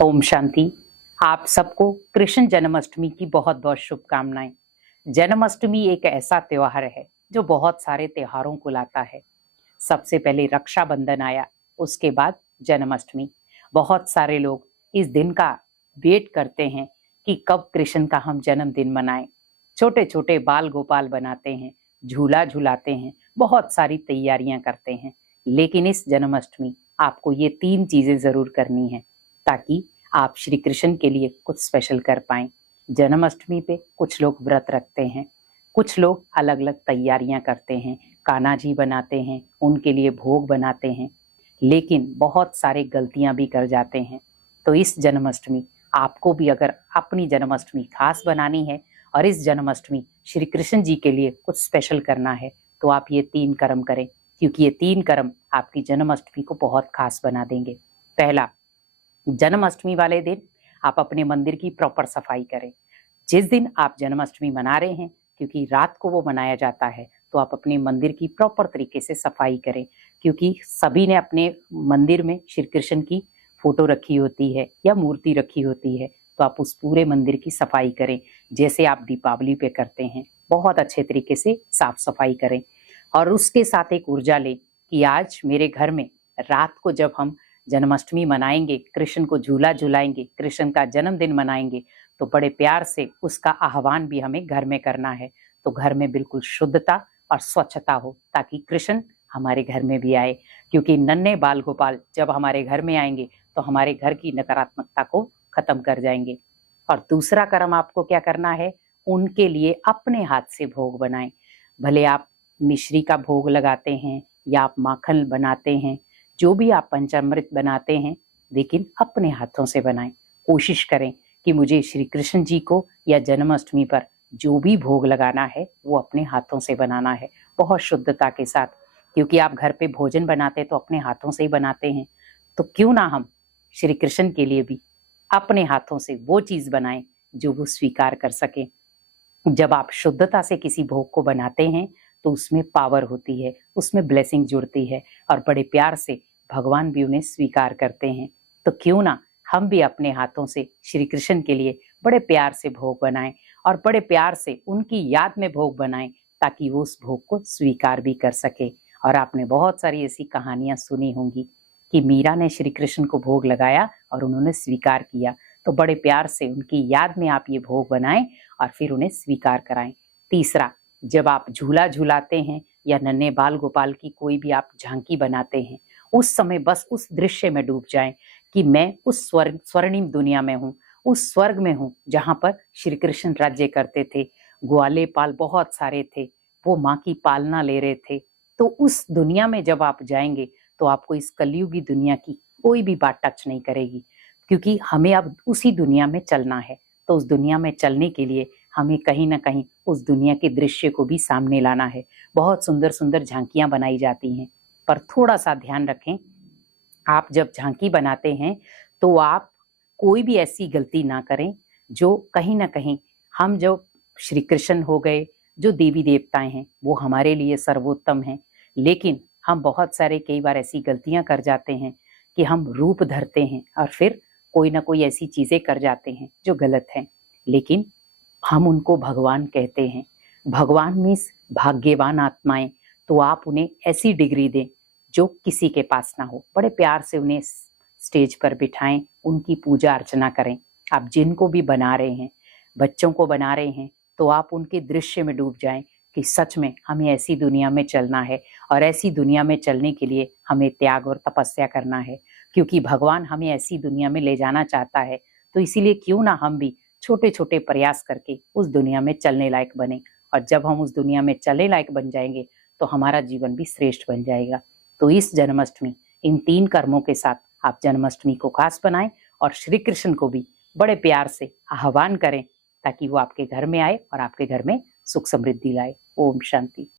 ओम शांति। आप सबको कृष्ण जन्माष्टमी की बहुत बहुत शुभकामनाएं। जन्माष्टमी एक ऐसा त्योहार है जो बहुत सारे त्योहारों को लाता है। सबसे पहले रक्षाबंधन आया, उसके बाद जन्माष्टमी। बहुत सारे लोग इस दिन का वेट करते हैं कि कब कृष्ण का हम जन्मदिन मनाएं। छोटे छोटे बाल गोपाल बनाते हैं, झूला झूलाते हैं, बहुत सारी तैयारियां करते हैं। लेकिन इस जन्माष्टमी आपको ये 3 चीजें जरूर करनी है ताकि आप श्री कृष्ण के लिए कुछ स्पेशल कर पाएं। जन्माष्टमी पे कुछ लोग व्रत रखते हैं, कुछ लोग अलग अलग तैयारियां करते हैं, कान्हा जी बनाते हैं, उनके लिए भोग बनाते हैं, लेकिन बहुत सारे गलतियां भी कर जाते हैं। तो इस जन्माष्टमी आपको भी अगर अपनी जन्माष्टमी खास बनानी है और इस जन्माष्टमी श्री कृष्ण जी के लिए कुछ स्पेशल करना है तो आप ये 3 कर्म करें, क्योंकि ये 3 कर्म आपकी जन्माष्टमी को बहुत खास बना देंगे। पहला, जन्माष्टमी वाले दिन आप अपने मंदिर की प्रॉपर सफाई करें। जिस दिन आप जन्माष्टमी मना रहे हैं, क्योंकि रात को वो मनाया जाता है, तो आप अपने मंदिर की प्रॉपर तरीके से सफाई करें, क्योंकि सभी ने अपने मंदिर में श्री कृष्ण की फोटो रखी होती है या मूर्ति रखी होती है, तो आप उस पूरे मंदिर की सफाई करें जैसे आप दीपावली पे करते हैं। बहुत अच्छे तरीके से साफ सफाई करें और उसके साथ एक ऊर्जा लें कि आज मेरे घर में रात को जब हम जन्माष्टमी मनाएंगे, कृष्ण को झूला झुलाएंगे, कृष्ण का जन्मदिन मनाएंगे, तो बड़े प्यार से उसका आह्वान भी हमें घर में करना है। तो घर में बिल्कुल शुद्धता और स्वच्छता हो ताकि कृष्ण हमारे घर में भी आए, क्योंकि नन्हे बाल गोपाल जब हमारे घर में आएंगे तो हमारे घर की नकारात्मकता को खत्म कर जाएंगे। और दूसरा कर्म आपको क्या करना है, उनके लिए अपने हाथ से भोग बनाएं। भले आप मिश्री का भोग लगाते हैं या आप माखन बनाते हैं, जो भी आप पंचामृत बनाते हैं, लेकिन अपने हाथों से बनाएं। कोशिश करें कि मुझे श्री कृष्ण जी को या जन्माष्टमी पर जो भी भोग लगाना है वो अपने हाथों से बनाना है, बहुत शुद्धता के साथ। क्योंकि आप घर पे भोजन बनाते तो अपने हाथों से ही बनाते हैं, तो क्यों ना हम श्री कृष्ण के लिए भी अपने हाथों से वो चीज बनाएं जो वो स्वीकार कर सके। जब आप शुद्धता से किसी भोग को बनाते हैं तो उसमें पावर होती है, उसमें ब्लेसिंग जुड़ती है और बड़े प्यार से भगवान भी उन्हें स्वीकार करते हैं। तो क्यों ना हम भी अपने हाथों से श्री कृष्ण के लिए बड़े प्यार से भोग बनाएं और बड़े प्यार से उनकी याद में भोग बनाएं ताकि वो उस भोग को स्वीकार भी कर सके। और आपने बहुत सारी ऐसी कहानियां सुनी होंगी कि मीरा ने श्री कृष्ण को भोग लगाया और उन्होंने स्वीकार किया। तो बड़े प्यार से उनकी याद में आप ये भोग बनाएं और फिर उन्हें स्वीकार कराएं। तीसरा, जब आप झूला झूलाते हैं या नन्हे बाल गोपाल की कोई भी आप झांकी बनाते हैं, उस समय बस उस दृश्य में डूब जाएं कि मैं उस स्वर्णिम दुनिया में हूँ, उस स्वर्ग में हूँ जहां पर श्री कृष्ण राज्य करते थे। ग्वाले पाल बहुत सारे थे, वो माँ की पालना ले रहे थे। तो उस दुनिया में जब आप जाएंगे तो आपको इस कलयुगी दुनिया की कोई भी बात टच नहीं करेगी, क्योंकि हमें अब उसी दुनिया में चलना है। तो उस दुनिया में चलने के लिए हमें कहीं ना कहीं उस दुनिया के दृश्य को भी सामने लाना है। बहुत सुंदर सुंदर झांकियां बनाई जाती हैं, पर थोड़ा सा ध्यान रखें, आप जब झांकी बनाते हैं तो आप कोई भी ऐसी गलती ना करें जो कहीं ना कहीं हम जो श्री कृष्ण हो गए, जो देवी देवताएं हैं, वो हमारे लिए सर्वोत्तम हैं, लेकिन हम बहुत सारे कई बार ऐसी गलतियां कर जाते हैं कि हम रूप धरते हैं और फिर कोई ना कोई ऐसी चीजें कर जाते हैं जो गलत हैं, लेकिन हम उनको भगवान कहते हैं। भगवान मीन्स भाग्यवान आत्माएं। तो आप उन्हें ऐसी डिग्री दें जो किसी के पास ना हो। बड़े प्यार से उन्हें स्टेज पर बिठाएं, उनकी पूजा अर्चना करें। आप जिनको भी बना रहे हैं, बच्चों को बना रहे हैं, तो आप उनके दृश्य में डूब जाएं कि सच में हमें ऐसी दुनिया में चलना है और ऐसी दुनिया में चलने के लिए हमें त्याग और तपस्या करना है, क्योंकि भगवान हमें ऐसी दुनिया में ले जाना चाहता है। तो इसीलिए क्यों ना हम भी छोटे छोटे प्रयास करके उस दुनिया में चलने लायक बने, और जब हम उस दुनिया में चलने लायक बन जाएंगे तो हमारा जीवन भी श्रेष्ठ बन जाएगा। तो इस जन्माष्टमी इन 3 कर्मों के साथ आप जन्माष्टमी को खास बनाएं और श्री कृष्ण को भी बड़े प्यार से आह्वान करें ताकि वो आपके घर में आए और आपके घर में सुख समृद्धि लाए। ओम शांति।